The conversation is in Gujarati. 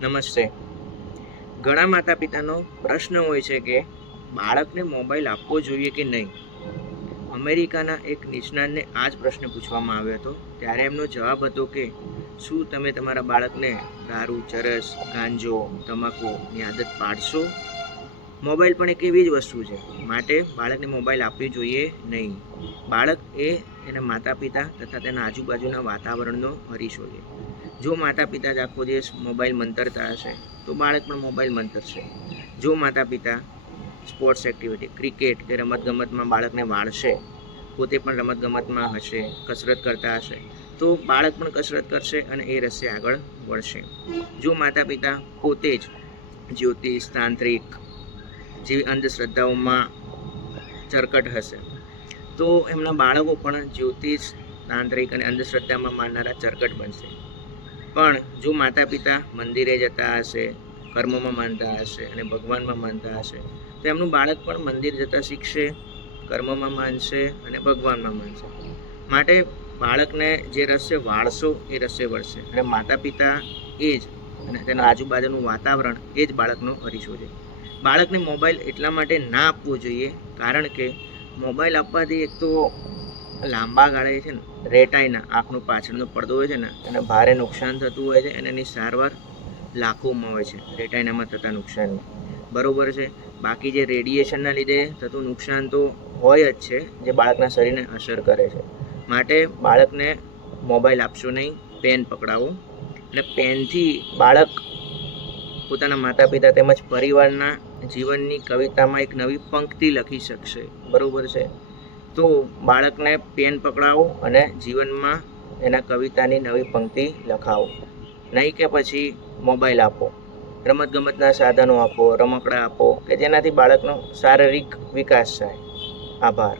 નમસ્તે. ઘણા માતા પિતાનો પ્રશ્ન હોય છે કે બાળકને મોબાઈલ આપવો જોઈએ કે નહીં. અમેરિકાના એક નિષ્ણાતને આ જ પ્રશ્ન પૂછવામાં આવ્યો હતો. ત્યારે એમનો જવાબ હતો કે શું તમે તમારા બાળકને દારૂ, ચરસ, ગાંજો, તમાકુની આદત પાડશો? મોબાઈલ પણ એક એવી જ વસ્તુ છે, માટે બાળકને મોબાઈલ આપવી જોઈએ નહીં. બાળક એ એના માતા પિતા તથા તેના આજુબાજુના વાતાવરણનો અરીસો છે. જો માતા પિતા જ આખો દિવસ મોબાઈલ મંતરતા હશે તો બાળક પણ મોબાઈલ મંતરશે. જો માતા પિતા સ્પોર્ટ્સ એક્ટિવિટી, ક્રિકેટ કે રમતગમતમાં બાળકને વાળશે, પોતે પણ રમતગમતમાં હશે, કસરત કરતા હશે, તો બાળક પણ કસરત કરશે અને એ રસ્તે આગળ વળશે. જો માતા પિતા પોતે જ જ્યોતિષ, તાંત્રિક જેવી અંધશ્રદ્ધાઓમાં ચરકટ હશે તો એમના બાળકો પણ જ્યોતિષ, તાંત્રિક અને અંધશ્રદ્ધામાં માનનારા ચરકટ બનશે. પણ જો માતા પિતા મંદિરે જતા હશે, કર્મોમાં માનતા હશે અને ભગવાનમાં માનતા હશે તો એમનું બાળક પણ મંદિર જતાં શીખશે, કર્મમાં માનશે અને ભગવાનમાં માનશે. માટે બાળકને જે રસ્તે વાળશો એ રસ્તે વળશે અને માતા પિતા એ જ અને તેના આજુબાજુનું વાતાવરણ એ જ બાળકનો અરીસો છે. બાળકને મોબાઈલ એટલા માટે ના આપવો જોઈએ કારણ કે મોબાઈલ આપવાથી એક તો લાંબા ગાળે છે ને રેટાઈના આંખનો પાછળનો પડદો હોય છે ને એને ભારે નુકસાન થતું હોય છે અને એની સારવાર લાખોમાં હોય છે રેટાઈનામાં થતા નુકસાનની. બરોબર છે. બાકી જે રેડિયેશનના લીધે થતું નુકસાન તો હોય જ છે, જે બાળકના શરીરને અસર કરે છે. માટે બાળકને મોબાઈલ આપશો નહીં, પેન પકડાવો અને પેનથી બાળક પોતાના માતા પિતા તેમજ પરિવારના જીવનની કવિતામાં એક નવી પંક્તિ લખી શકશે. બરોબર છે. તો બાળકને પેન પકડાવો અને જીવનમાં એના કવિતાની નવી પંક્તિ લખાવો, નહીં કે પછી મોબાઈલ આપો. રમતગમતના સાધનો આપો, રમકડા આપો કે જેનાથી બાળકનો શારીરિક વિકાસ થાય. આભાર.